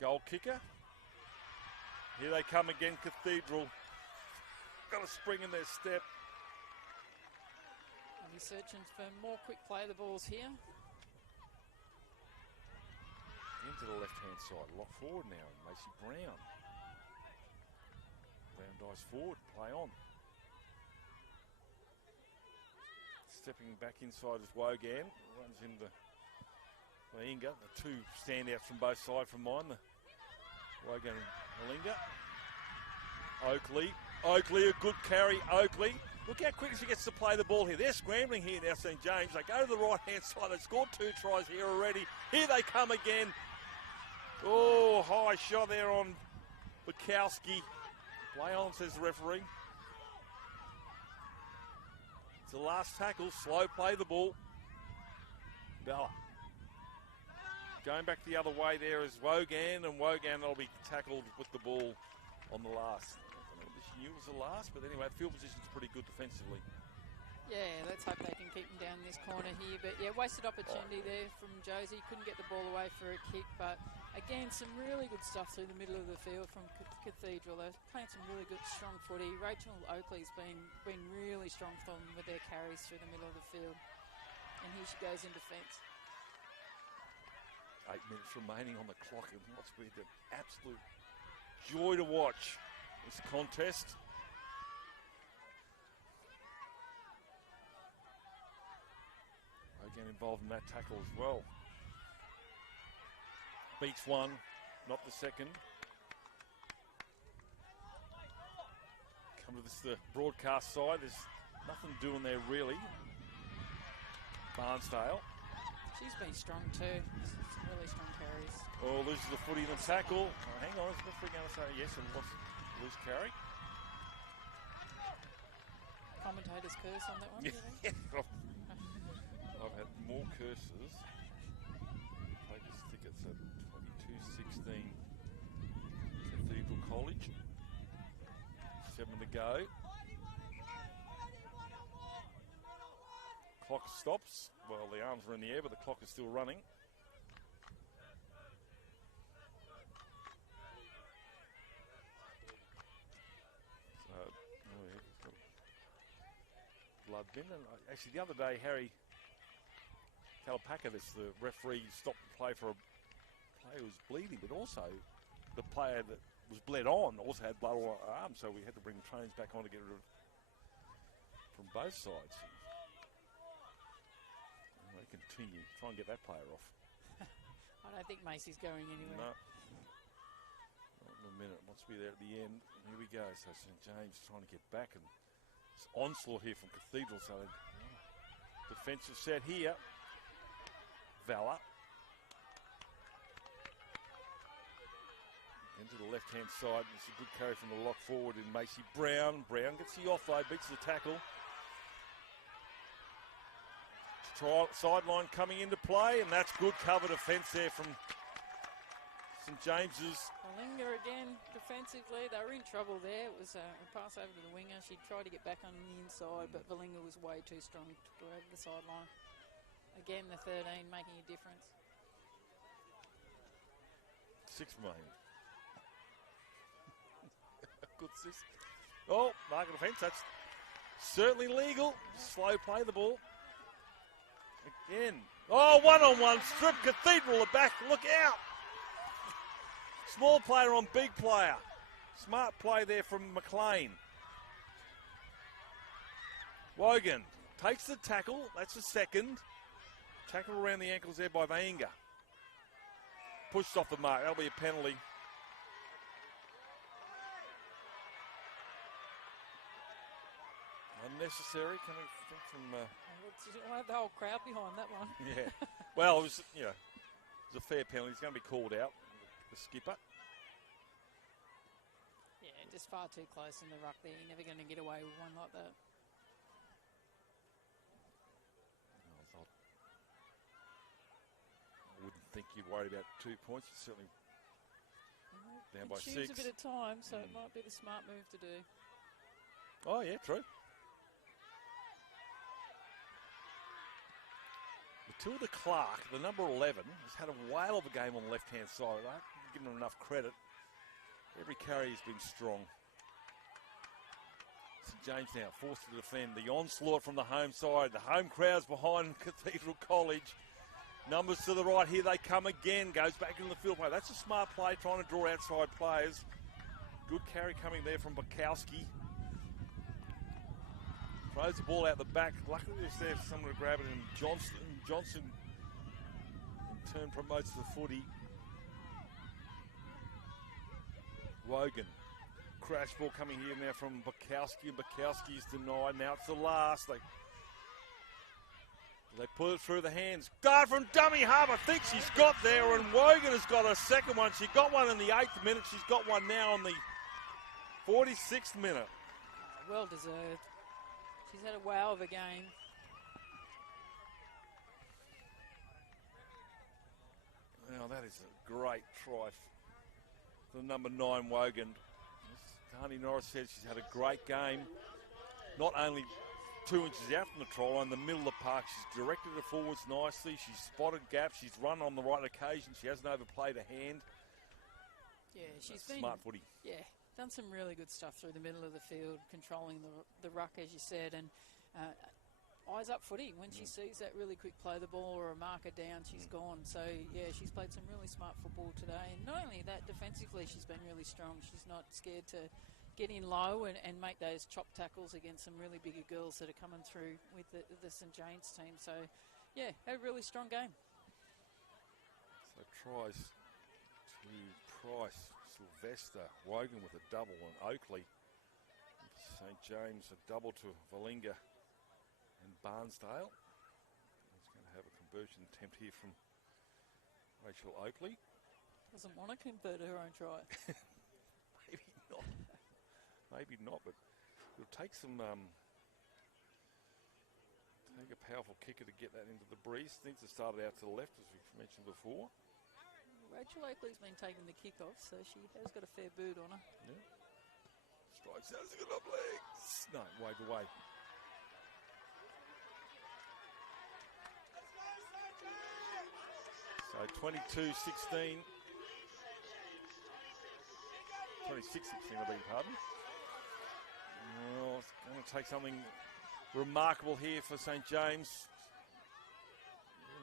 goal kicker. Here they come again, Cathedral. Got a spring in their step. He's searching for more quick play the balls here. Into the left-hand side. Lock forward now. Macy Brown. Brown dives forward. Play on. Stepping back inside is Wogan. Runs into Malinga. The two standouts from both sides from mine. The Wogan and Malinga. Oakley, a good carry. Oakley. Look how quick she gets to play the ball here. They're scrambling here now, St James. They go to the right-hand side. They've scored 2 tries here already. Here they come again. Oh, high shot there on Bukowski. Play on, says the referee. It's the last tackle. Slow play the ball. Bella. Going back the other way there is Wogan, and Wogan will be tackled with the ball on the last. I don't know if she knew it was the last, but anyway, field position's pretty good defensively. Yeah, let's hope they can keep them down this corner here. But yeah, wasted opportunity there from Josie. Couldn't get the ball away for a kick, but again, some really good stuff through the middle of the field from Cathedral. They're playing some really good, strong footy. Rachel Oakley's been really strong for them with their carries through the middle of the field. And here she goes in defence. 8 minutes remaining on the clock, and what's been an absolute joy to watch this contest. Again, involved in that tackle as well. Beats one, not the second. Come to this the broadcast side. There's nothing doing there really. Barnsdale. She's been strong too. Some really strong carries. Oh, loses the footy in the tackle. Oh, hang on, is the referee going to say yes and loose carry? Commentator's curse on that one, do you think? I've had more curses. Take his tickets at 22:16 Cathedral College. 7 to go. Clock stops. Well, the arms are in the air, but the clock is still running. So, blood bin. And actually, the other day, Harry Kalapakis, the referee, stopped the play for a player who was bleeding, but also the player that was bled on also had blood on her arm, so we had to bring the trains back on to get rid of from both sides. And they continue, try and get that player off. I don't think Macy's going anywhere. No. Not in a minute. Wants to be there at the end. Here we go. So St James trying to get back, and it's onslaught here from Cathedral. So defensive set here. Valor. Into the left-hand side. It's a good carry from the lock forward in Macy Brown. Brown gets the offload, beats the tackle. Sideline coming into play, and that's good cover defence there from St James's. Malinga again, defensively, they were in trouble there. It was a pass over to the winger. She tried to get back on the inside, but Valinga was way too strong to go over the sideline. Again, the 13 making a difference. 6 million. good's this? Oh, market offence. That's certainly legal. Slow play the ball. Again. Oh, one-on-one strip. Cathedral at back. Look out. Small player on big player. Smart play there from McLean. Wogan takes the tackle. That's the second. Tackle around the ankles there by Vainga. Pushed off the mark. That'll be a penalty. Unnecessary coming from. I have the whole crowd behind that one. Yeah. Well, it was it was a fair penalty. He's going to be called out. The skipper. Yeah, just far too close in the ruck there. You're never going to get away with one like that. I wouldn't think you'd worry about 2 points. It's certainly down by 6. Choose a bit of time, so it might be the smart move to do. Oh, yeah, true. Matilda Clark, the number 11, has had a whale of a game on the left-hand side. I haven't given her enough credit. Every carry has been strong. St James now forced to defend. The onslaught from the home side. The home crowd's behind Cathedral College. Numbers to the right. Here they come again. Goes back into the field play. That's a smart play, trying to draw outside players. Good carry coming there from Bukowski. Throws the ball out the back. Luckily it's there for someone to grab it. And Johnson in turn promotes the footy. Wogan. Crash ball coming here now from Bukowski, and Bukowski is denied. Now it's the last. They put it through the hands. Guard from dummy half. I think she's got there, and Wogan has got a second one. She got one in the 8th minute. She's got one now on the 46th minute. Well deserved. She's had a wow of a game. Now that is a great try for the number 9 Wogan. As Tani Norris said, she's had a great game. Not only 2 inches out from the try line, in the middle of the park, she's directed her forwards nicely. She's spotted gaps. She's run on the right occasion. She hasn't overplayed a hand. Yeah, she's been smart footy. Yeah, done some really good stuff through the middle of the field, controlling the ruck, as you said, and eyes up footy. When she sees that really quick play the ball or a marker down, she's gone. So, yeah, she's played some really smart football today. And not only that, defensively, she's been really strong. She's not scared to get in low and make those chop tackles against some really bigger girls that are coming through with the St James team. So, yeah, a really strong game. So tries to Price, Sylvester, Wogan with a double, and Oakley. St James a double to Valinga and Barnsdale. He's going to have a conversion attempt here from Rachel Oakley. Doesn't want to convert her own try. Maybe not. Maybe not, but it'll take some take a powerful kicker to get that into the breeze. Needs to start it out to the left, as we've mentioned before. Rachel Oakley's been taking the kick off, so she has got a fair boot on her. Yeah. Strikes out, has got up legs. No, wave away. So 22-16. 26-16, I beg your pardon. Well, it's going to take something remarkable here for St James.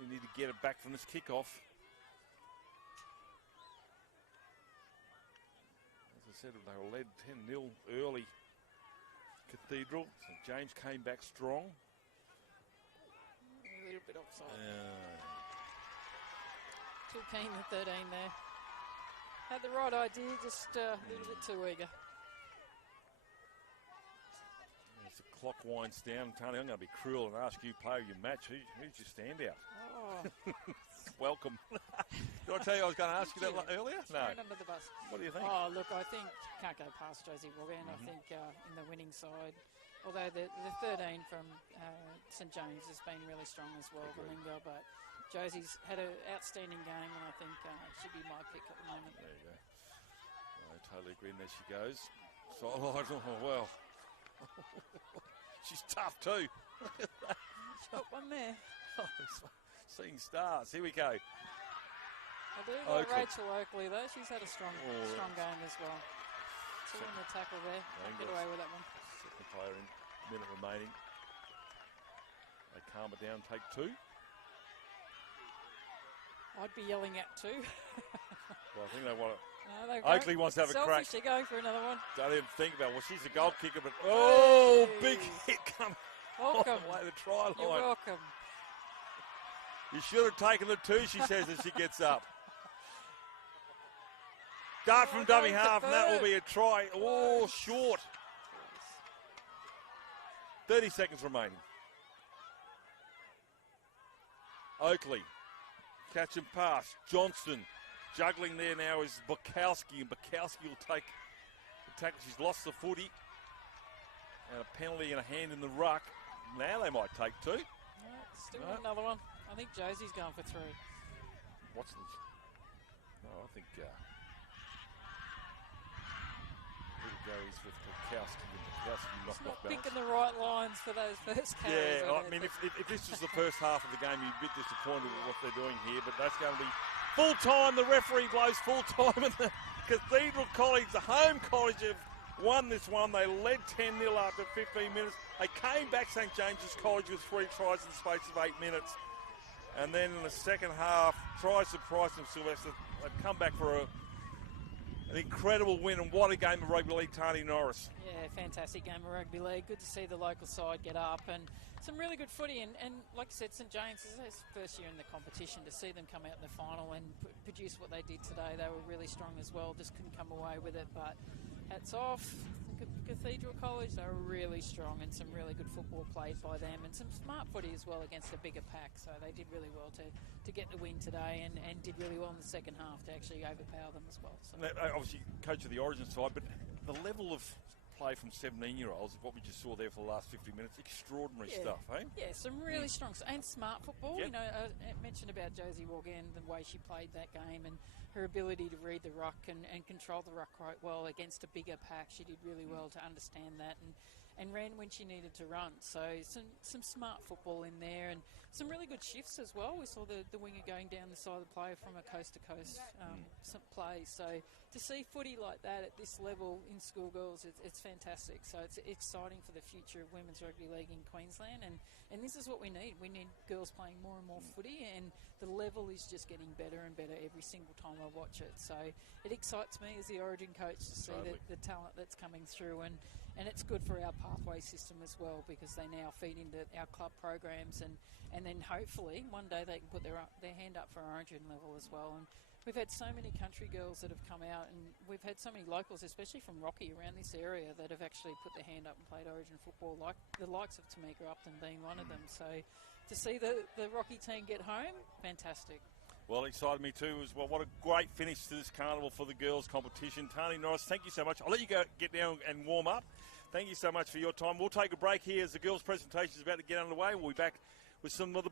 We need to get it back from this kickoff. As I said, they were led 10-0 early. Cathedral. St James came back strong. A little bit offside. Too keen at 13 there. Had the right idea, just a little bit too eager. As the clock winds down, Tony, I'm going to be cruel and ask you, player of your match, who's your standout? Oh. Welcome. Did I tell you I was going to ask you that earlier? No. Under the bus. What do you think? Oh, look, I think can't go past Josie Wogan. I think in the winning side, although the 13 from St James has been really strong as well, Valinga, but Josie's had an outstanding game, and I think she'd be my pick at the moment. There you go. I totally agree, and there she goes. So, well. She's tough too. She's got one there. Seeing stars. Here we go. I do like Rachel Oakley, though. She's had a strong game as well. Two on the tackle there. Can't get away with that one. Second player in, minute remaining. They calm it down, take two. I'd be yelling at two. Well, I think they want to. No, Oakley wants to have a crack. They're going for another one. Don't even think about it. Well, she's a goal kicker, but oh, Hey. big hit coming Welcome. all the way to the try line. You're welcome. You should have taken the two, she says as she gets up. Dart from dummy going to half, and that will third. be a try. Oh, short. 30 seconds remaining. Oakley, catch and pass. Johnston, juggling there now is Bukowski, and Bukowski will take the tackle. She's lost the footy. And a penalty and a hand in the ruck. Now they might take two. No, still got another one. I think Josie's going for three. Watson's. No, I think goes with Bukowski, and Bukowski It's knocked not off balance. picking the right lines for those first carries. Yeah, I mean, if this was the first half of the game, you'd be a bit disappointed with what they're doing here, but that's going to be full time. The referee blows full time, and the Cathedral College, the home college, have won this one. They led 10-0 after 15 minutes. They came back St James's College with 3 tries in the space of 8 minutes. And then in the second half, tries to Price and Sylvester. They've come back for an incredible win, and what a game of rugby league, Tani Norris. Yeah, fantastic game of rugby league. Good to see the local side get up, and some really good footy. And like I said, St James is their first year in the competition. To see them come out in the final and produce what they did today, they were really strong as well. Just couldn't come away with it, but hats off. Cathedral College, they were really strong, and some really good football played by them, and some smart footy as well against a bigger pack. So they did really well to get the win today, and did really well in the second half to actually overpower them as well. So. Obviously, coach of the Origin side, but the level of play from 17-year-olds, what we just saw there for the last 50 minutes, extraordinary stuff, eh? Yeah, some really strong and smart football. Yep. You know, I mentioned about Josie Morgan, the way she played that game, and her ability to read the ruck and control the ruck quite well against a bigger pack. She did really well to understand that and ran when she needed to run. So some smart football in there, and some really good shifts as well. We saw the winger going down the side of the play from a coast-to-coast some play. So to see footy like that at this level in schoolgirls, it's fantastic. So it's exciting for the future of women's rugby league in Queensland, and this is what we need. We need girls playing more and more footy, and the level is just getting better and better every single time I watch it. So it excites me as the Origin coach to see the talent that's coming through, and it's good for our pathway system as well, because they now feed into our club programs, and then hopefully one day they can put their hand up for Origin level as well. And we've had so many country girls that have come out, and we've had so many locals, especially from Rocky around this area, that have actually put their hand up and played Origin football, like the likes of Tamika Upton being one of them. So to see the Rocky team get home, fantastic. Well, it excited me too as well. What a great finish to this carnival for the girls' competition. Tani Norris, thank you so much. I'll let you go get down and warm up. Thank you so much for your time. We'll take a break here as the girls' presentation is about to get underway. We'll be back with some of the